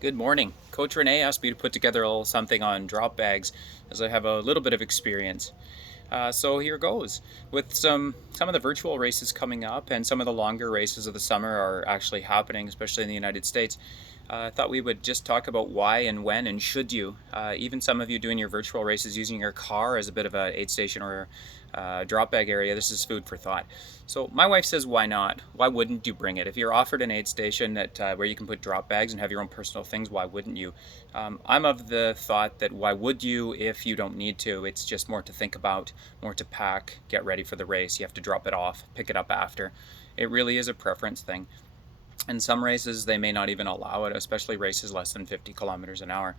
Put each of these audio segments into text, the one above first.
Good morning. Coach Renee asked me to put together a little something on drop bags as I have a little bit of experience. So here goes. With some of the virtual races coming up and some of the longer races of the summer are actually happening, especially in the United States. I thought we would just talk about why and when and should you. Even some of you doing your virtual races using your car as a bit of a aid station or drop bag area. This is food for thought. So my wife says, why not? Why wouldn't you bring it? If you're offered an aid station that where you can put drop bags and have your own personal things, why wouldn't you? I'm of the thought that why would you if you don't need to? It's just more to think about, more to pack, get ready for the race. You have to drop it off, pick it up after. It really is a preference thing. In some races, they may not even allow it, especially races less than 50 kilometers an hour.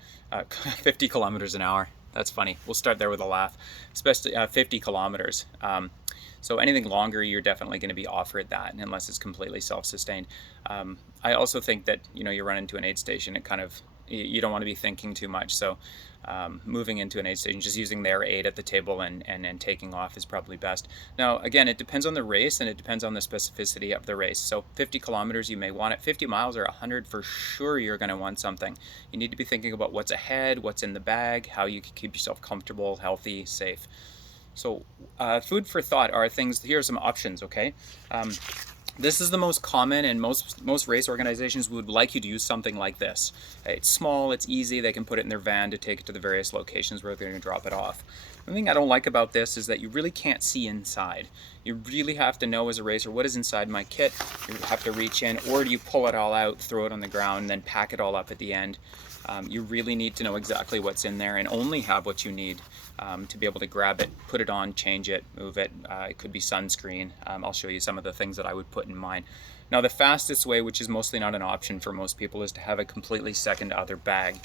50 kilometers an hour. That's funny. We'll start there with a laugh. Especially 50 kilometers. So anything longer, you're definitely going to be offered that, unless it's completely self-sustained. I also think that you run into an aid station, it kind of you don't want to be thinking too much. So moving into an aid station, just using their aid at the table and taking off is probably best. Now, again, it depends on the race and it depends on the specificity of the race. So 50 kilometers, you may want it. 50 miles or 100, for sure you're going to want something. You need to be thinking about what's ahead, what's in the bag, how you can keep yourself comfortable, healthy, safe. So food for thought are things, here are some options, okay? This is the most common, and most race organizations would like you to use something like this. It's small, it's easy, they can put it in their van to take it to the various locations where they're going to drop it off. One thing I don't like about this is that you really can't see inside. You really have to know as a racer, what is inside my kit? You have to reach in, or do you pull it all out, throw it on the ground, and then pack it all up at the end? You really need to know exactly what's in there and only have what you need to be able to grab it, put it on, change it, move it. It could be sunscreen. I'll show you some of the things that I would put in mine. Now, the fastest way, which is mostly not an option for most people, is to have a completely second other bag.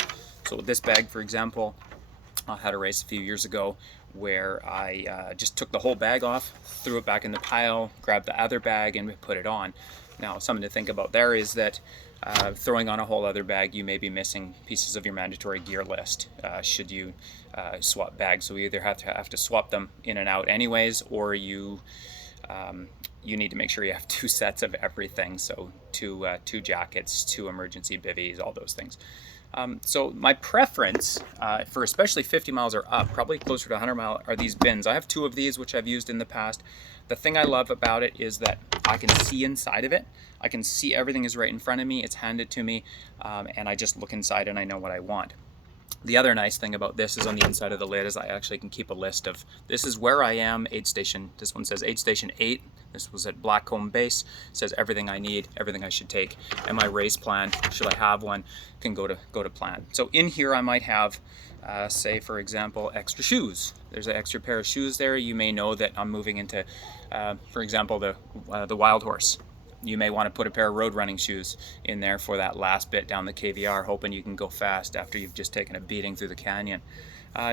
So with this bag, for example, I had a race a few years ago where I just took the whole bag off, threw it back in the pile, grabbed the other bag, and put it on. Now, something to think about there is that throwing on a whole other bag, you may be missing pieces of your mandatory gear list should you swap bags. So we either have to swap them in and out anyways, or you need to make sure you have two sets of everything. So two jackets, two emergency bivvies, all those things. So my preference for especially 50 miles or up, probably closer to 100 miles, are these bins. I have two of these, which I've used in the past. The thing I love about it is that I can see inside of it. I can see everything is right in front of me. It's handed to me, and I just look inside and I know what I want. The other nice thing about this is on the inside of the lid is I actually can keep a list of, this is where I am, aid station. This one says aid station 8. This was at Blackcomb Base. It says everything I need, everything I should take, and my race plan, should I have one, can go to plan. So in here I might have, say for example, extra shoes. There's an extra pair of shoes there. You may know that I'm moving into, for example, the Wild Horse. You may want to put a pair of road running shoes in there for that last bit down the KVR, hoping you can go fast after you've just taken a beating through the canyon.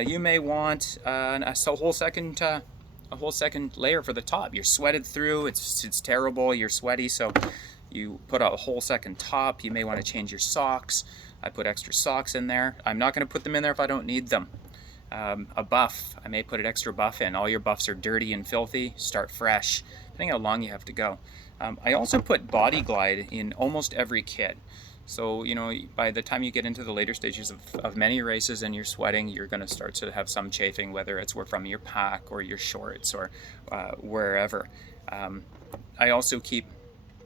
You may want a whole second layer for the top. You're sweated through, it's terrible, you're sweaty, so you put a whole second top. You may want to change your socks. I put extra socks in there. I'm not going to put them in there if I don't need them. A buff, I may put an extra buff in. All your buffs are dirty and filthy, start fresh, depending how long you have to go. I also put Body Glide in almost every kit. So, by the time you get into the later stages of many races and you're sweating, you're going to start to have some chafing, whether it's from your pack or your shorts or wherever. I also keep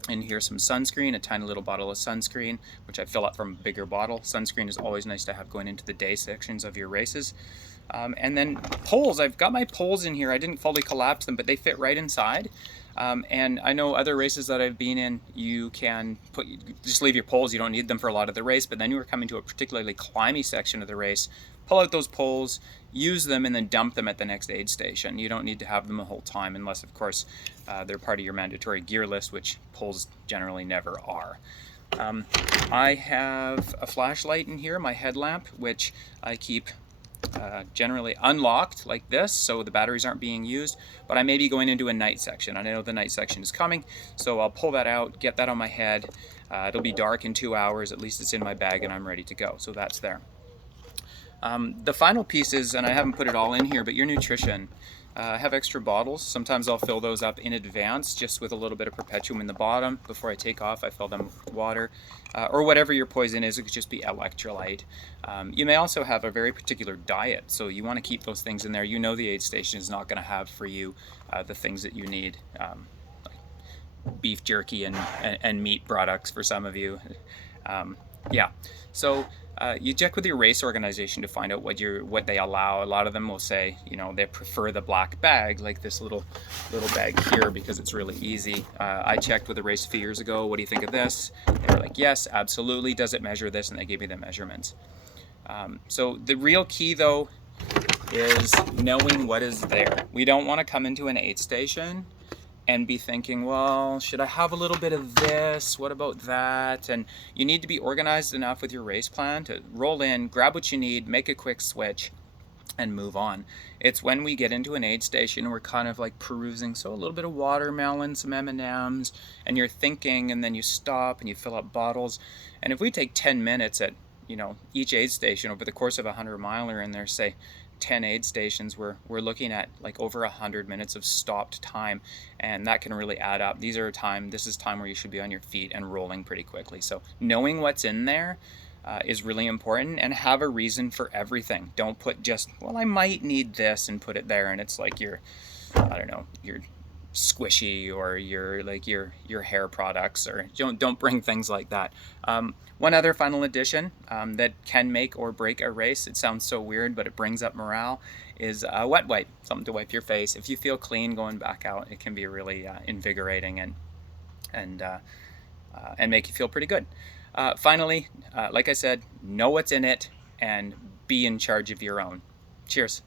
in here some sunscreen, a tiny little bottle of sunscreen, which I fill up from a bigger bottle. Sunscreen is always nice to have going into the day sections of your races. And then poles, I've got my poles in here. I didn't fully collapse them, but they fit right inside. And I know other races that I've been in, you can just leave your poles. You don't need them for a lot of the race, but then you are coming to a particularly climby section of the race, pull out those poles, use them, and then dump them at the next aid station. You don't need to have them the whole time, unless of course they're part of your mandatory gear list, which poles generally never are. I have a flashlight in here, my headlamp, which I keep generally unlocked like this, so the batteries aren't being used, but I may be going into a night section. I know the night section is coming, so I'll pull that out, get that on my head. It'll be dark in 2 hours, at least it's in my bag and I'm ready to go, so that's there. The final piece is, and I haven't put it all in here, but your nutrition. I have extra bottles. Sometimes I'll fill those up in advance just with a little bit of perpetuum in the bottom. Before I take off, I fill them with water. Or whatever your poison is, it could just be electrolyte. You may also have a very particular diet, so you want to keep those things in there. You know the aid station is not going to have for you the things that you need, like beef jerky and meat products for some of you. Yeah, so you check with your race organization to find out what they allow. A lot of them will say, they prefer the black bag, like this little bag here, because it's really easy. I checked with a race a few years ago. What do you think of this? They were like, yes, absolutely. Does it measure this? And they gave me the measurements. So the real key, though, is knowing what is there. We don't want to come into an aid station and be thinking, well, should I have a little bit of this? What about that? And you need to be organized enough with your race plan to roll in, grab what you need, make a quick switch, and move on. It's when we get into an aid station, we're kind of like perusing, so a little bit of watermelon, some M&Ms, and you're thinking, and then you stop and you fill up bottles. And if we take 10 minutes at each aid station over the course of a 100-miler, and there's, say, 10 aid stations, we're looking at like over 100 minutes of stopped time, and that can really add up. This is time where you should be on your feet and rolling pretty quickly. So knowing what's in there is really important, and have a reason for everything. Don't put just, well, I might need this, and put it there, and it's like your squishy or your hair products, or don't bring things like that. One other final addition that can make or break a race, it sounds so weird, but it brings up morale, is a wet wipe, something to wipe your face. If you feel clean going back out, it can be really invigorating and make you feel pretty good. Finally, like I said, know what's in it and be in charge of your own. Cheers.